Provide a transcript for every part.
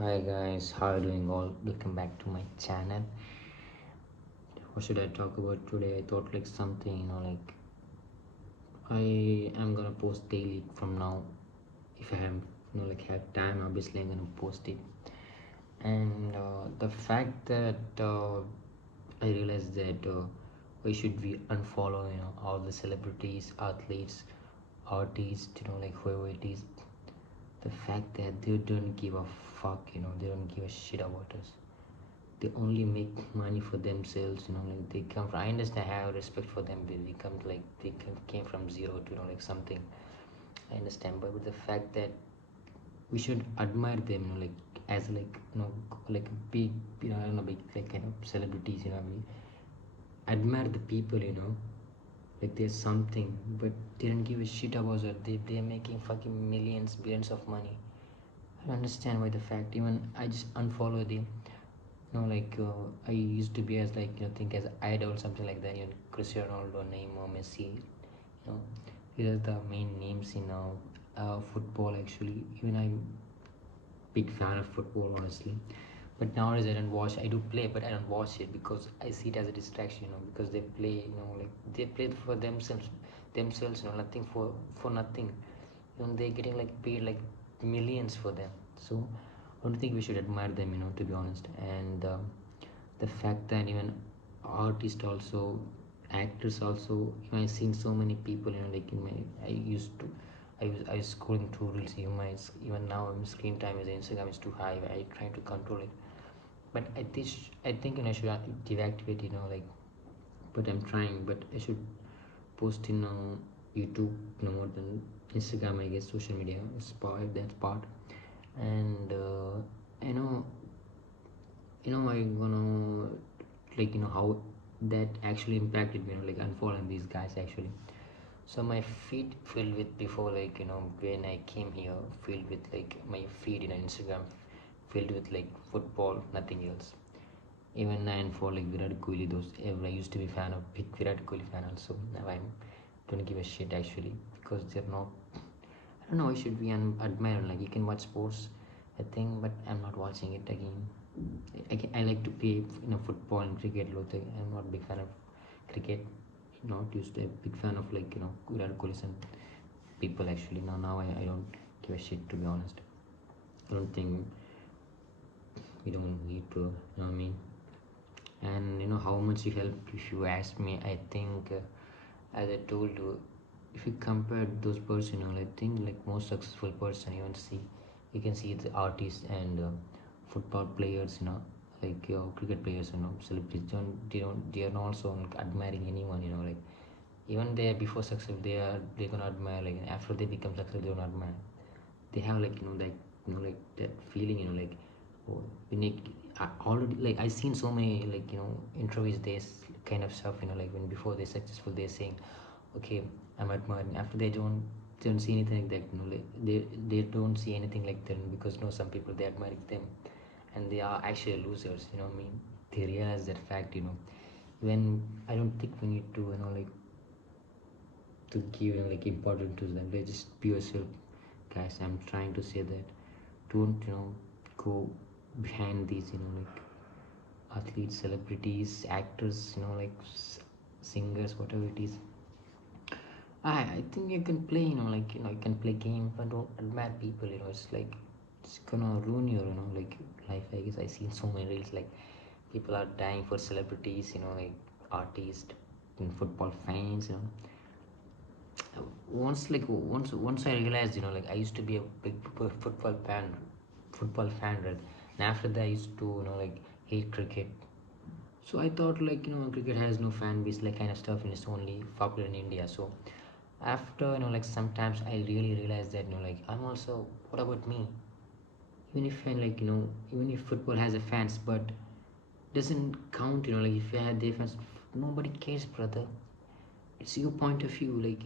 Hi guys, how are you doing all? Welcome back to my channel. What should I talk about today? I thought like something, like I am gonna post daily from now. If I have, have time, obviously I'm gonna post it. And the fact that I realized that why should we unfollow, all the celebrities, athletes, artists, like whoever it is. The fact that they don't give a fuck, they don't give a shit about us. They only make money for themselves, like they come from, I understand, I have respect for them. They come like came from zero to something. I understand, but with the fact that we should admire them, like as like like a big, I don't know, big like kind of celebrities, I mean, admire the people, like there's something, but they don't give a shit about it. They're making fucking millions, billions of money. I don't understand why the fact, even I just unfollow them. I used to be as like think as idol, something like that. Cristiano Ronaldo, Neymar, Messi. These are the main names in football. Actually, even I'm big fan of football, honestly. But nowadays I don't watch. I do play, but I don't watch it because I see it as a distraction. Because they play. Like they play for themselves. Themselves. Nothing for nothing. They're getting like paid like millions for them. So I don't think we should admire them. To be honest. And the fact that even artists also, actors also, I've seen so many people, like in my, I used to, I was scrolling through reels. Even now screen time is Instagram is too high. I try to control it, but I think I should deactivate, like, but I'm trying. But I should post in YouTube, more than Instagram, I guess. Social media is part, that's part. And I know, I'm gonna, like, how that actually impacted me, like unfollowing these guys actually. So my feed filled with, before, like, when I came here, filled with like my feed in Instagram filled with like football, nothing else. Even I unfollow like Virat Kohli, those I used to be fan of, big Virat Kohli fan also. Now I don't give a shit actually, because they're not, I don't know, it should be an admire. Like you can watch sports, I think, but I'm not watching it again. I like to play, football and cricket. I'm not a big fan of cricket. Not used to a big fan of, like, Virat Kohli and people actually. Now I don't give a shit, to be honest. I don't think we don't need to, what I mean. And how much you help, if you ask me, I think, as I told you, if you compare those person, I think like most successful person you can see the artists and football players, like cricket players, celebrities, they are not also admiring anyone, like even they before success, they're gonna admire, like after they become successful they don't admire. They have like, like that feeling, like, oh, we need, I already, like I seen so many, like, interviews, this kind of stuff, like when before they're successful they're saying, okay, I'm admiring. After they don't see anything like that, like they don't see anything like that, because some people, they admire them and they are actually losers, what I mean. They realize that fact, when I don't think we need to, like, to give, like, important to them. They just be yourself, guys. I'm trying to say that, don't, go behind these, like athletes, celebrities, actors, like singers, whatever it is. I think you can play, like, you can play game, but don't admire people. It's like, it's gonna ruin your, like, life, I guess. I see so many reels, like people are dying for celebrities, like artists and football fans, once I realized, like I used to be a big football fan, right? And after that I used to, like, hate cricket. So I thought, like, cricket has no fan base, like kind of stuff, and it's only popular in India. So after, like sometimes I really realized that, like I'm also, what about me? Even if I, like, even if football has a fans, but doesn't count, like if you had their fans, nobody cares, brother. It's your point of view, like,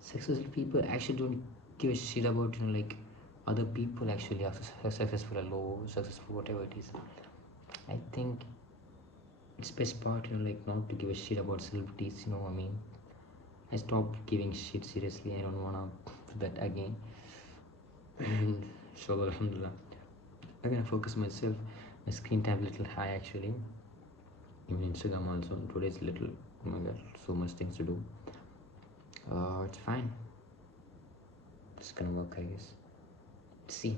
successful people actually don't give a shit about, like other people actually are successful or low successful, whatever it is. I think it's best part, like not to give a shit about celebrities, I mean. I stopped giving shit seriously. I don't wanna do that again. And so alhamdulillah. I'm gonna focus myself. My screen time little high actually. Even Instagram also. Today's little. Oh my god, so much things to do. It's fine. It's gonna work, I guess. See.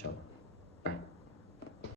So, bye.